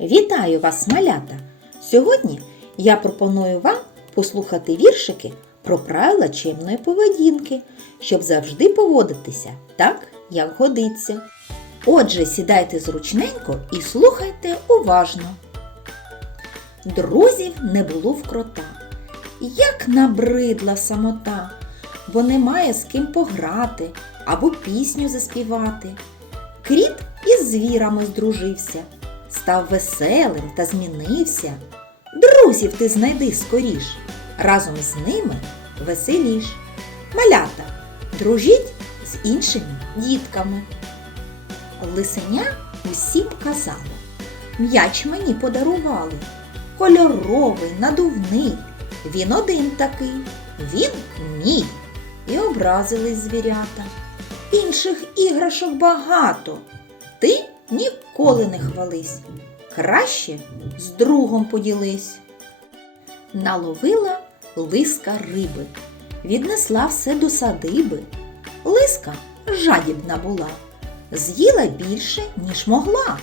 Вітаю вас, малята! Сьогодні я пропоную вам послухати віршики про правила чемної поведінки, щоб завжди поводитися так, як годиться. Отже, сідайте зручненько і слухайте уважно. Друзів не було в крота. Як набридла самота, бо немає з ким пограти або пісню заспівати. Кріт із звірами здружився, став веселим та змінився. Друзів ти знайди скоріш, разом з ними веселіш. Малята, дружіть з іншими дітками. Лисеня усім казало, м'яч мені подарували, кольоровий, надувний, він один такий, він мій. І образились звірята. Інших іграшок багато. Ти ніколи не хвались. Краще з другом поділись. Наловила лиска риби, віднесла все до садиби. Лиска жадібна була, з'їла більше, ніж могла.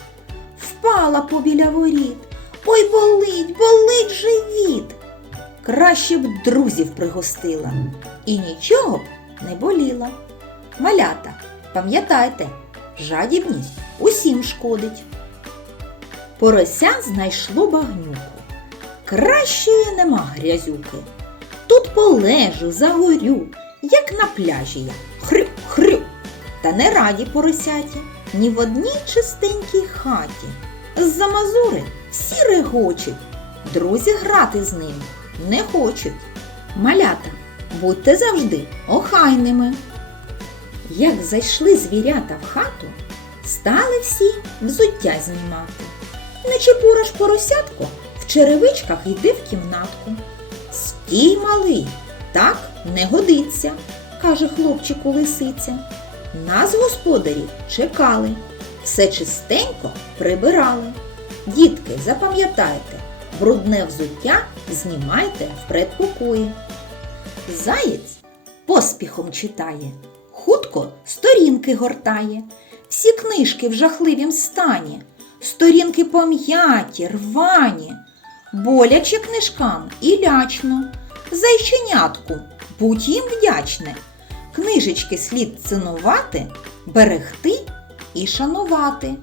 Впала побіля воріт. Ой, болить, болить живіт. Краще б друзів пригостила і нічого б не боліла. Малята, пам'ятайте, жадібність усім шкодить. Порося знайшло багнюку. Кращої нема грязюки. Тут полежу, загорю, як на пляжі я. Хрю, хрю. Та не раді поросяті ні в одній чистенькій хаті. З-за мазури всі регочуть, друзі грати з ним не хочуть. Малята, будьте завжди охайними. Як зайшли звірята в хату, стали всі взуття знімати. Не чепураш поросятко, в черевичках йди в кімнатку. Стій, малий, так не годиться, каже хлопчику лисиця. Нас господарі чекали, все чистенько прибирали. Дітки, запам'ятайте, брудне взуття знімайте в предпокої. Заєць поспіхом читає, хутко сторінки гортає, всі книжки в жахливім стані, сторінки пом'яті, рвані, боляче книжкам і лячно. Зайченятку, будь їм вдячне. Книжечки слід цінувати, берегти і шанувати.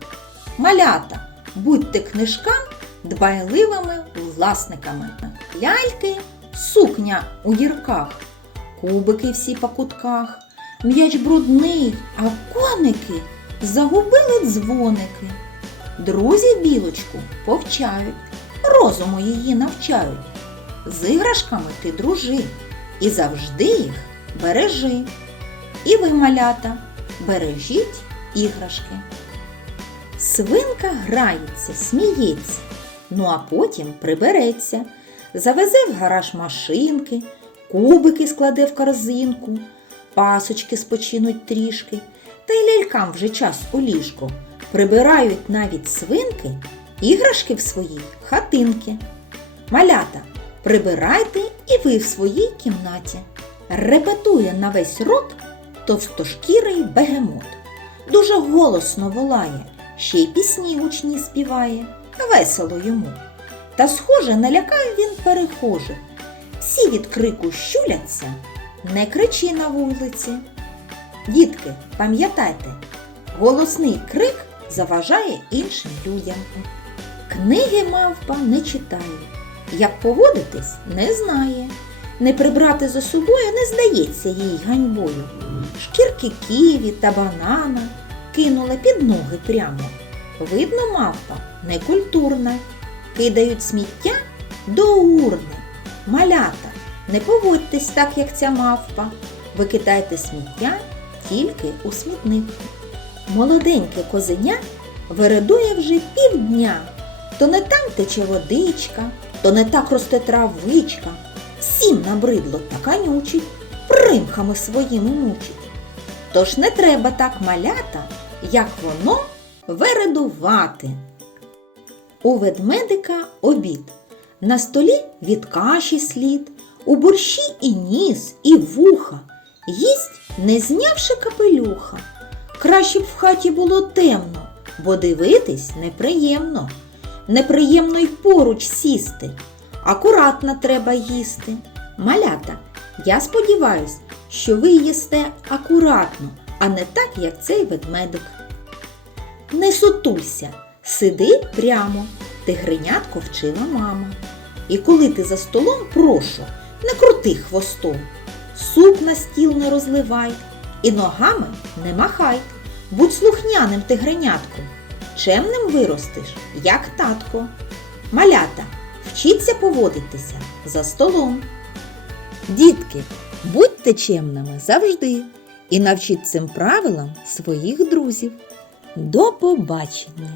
Малята, будьте книжкам дбайливими власниками. Ляльки сукня у гірках, кубики всі по кутках, м'яч брудний, а коники загубили дзвоники. Друзі білочку повчають, розуму її навчають. З іграшками ти дружи і завжди їх бережи. І ви, малята, бережіть іграшки. Свинка грається, сміється, ну а потім прибереться, завезе в гараж машинки, кубики складе в корзинку, пасочки спочинуть трішки, та й лялькам вже час у ліжко. Прибирають навіть свинки іграшки в своїй хатинки. Малята, прибирайте і ви в своїй кімнаті. Репетує на весь рот товстошкірий бегемот. Дуже голосно волає, ще й пісні гучні співає, весело йому. Та, схоже, налякає він перехожих. Всі від крику щуляться, не кричи на вулиці. Дітки, пам'ятайте, голосний крик заважає іншим людям. Книги мавпа не читає, як поводитись не знає. Не прибрати за собою не здається їй ганьбою. Шкірки ківі та банана кинула під ноги прямо. Видно, мавпа некультурна. Кидають сміття до урни. Малята, не поводьтесь так, як ця мавпа. Викидайте сміття тільки у смітник. Молоденьке козеня вередує вже півдня. То не там тече водичка, то не так росте травичка. Всім набридло та канючить, примхами своїми мучить. Тож не треба так малята, як воно вередувати. У ведмедика обід. На столі від каші слід, у борщі і ніс, і вуха. Їсть, не знявши капелюха. Краще б в хаті було темно, бо дивитись неприємно. неприємно й поруч сісти. Акуратно треба їсти. Малята, я сподіваюсь, що ви їсте акуратно, а не так, як цей ведмедик. Не сутулься, сиди прямо, тигренятко вчила мама. І коли ти за столом, прошу, не крути хвостом, суп на стіл не розливай і ногами не махай. Будь слухняним тигренятком, чемним виростеш, як татко. Малята, вчіться поводитися за столом. Дітки, будьте чемними завжди і навчіть цим правилам своїх друзів. До побачення!